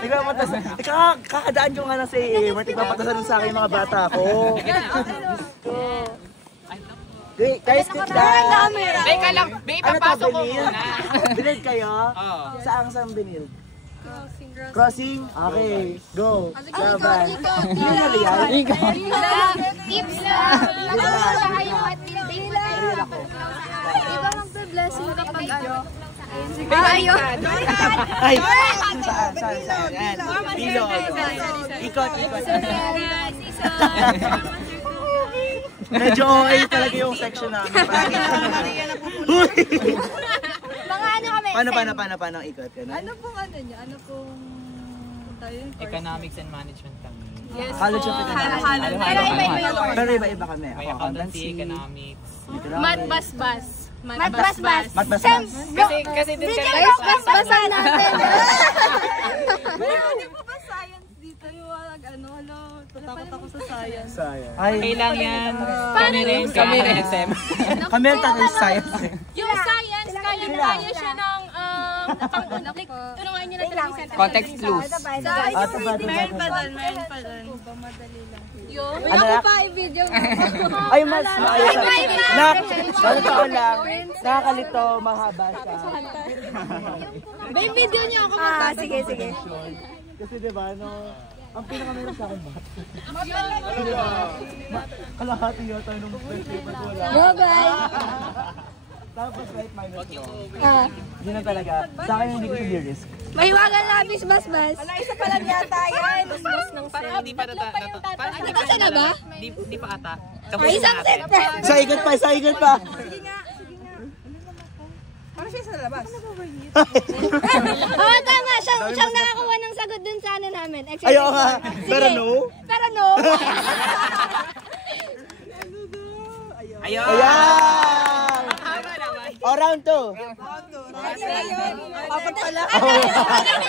Nagpapatasan. Kakadaan yung ano sa AMR, nagpapatasan sa akin mga bata ko. Guys, good guys. Teka lang, may ipapasok ko muna. Binild kayo? Saan binil? Crossing? Okay, go. Laban. Hindi na real? Tips lang. Iba magbe-blessing kapag ano. Ayaw. Ay! Saan? Yan. Pilo. Ikot. Medyo okay talaga yung section namin. Mga ano kami? Paano ang ikot? Ano pong ano niya? Ano pong tayo? Economics and Management kami. Yes. College of Economics. Pero iba kami. May accountancy, economics. Matbasbas. Kasi din kami Basbasan natin. Hindi po ba science dito? Yung tatakot ako sa science. Okay lang yan. Kami rin. Kami ang tatay science. Yung science, kaya siya ng tulungan niyo na talaga sa Context clues. Meron pa doon. Ano na? Ay, mas maayos. Totoo lang. Nakakalito, mahaba siya. May video niyo ako. Sige. Kasi diba, ang pinakamahirap sa akin ba? Kasi diba, kalahati yata nung first paper ko wala. Bye-bye. Tapos right minus ko. Yun na talaga. Sa akin hindi ko siya risk. Mahiwagan labis, basbas. Wala, isa pa lang yata yan. Parang hindi pa Nabasa na ba? Hindi pa ata. Ay, isang set na. Sa ikot pa. Parang siya sa labas. Oo, tama. Siyang nakakuha ng sagot dun sa ano namin. Ayaw nga. Pero no? Pero no. Ayun! Ayan! O, round 2. Apat pala.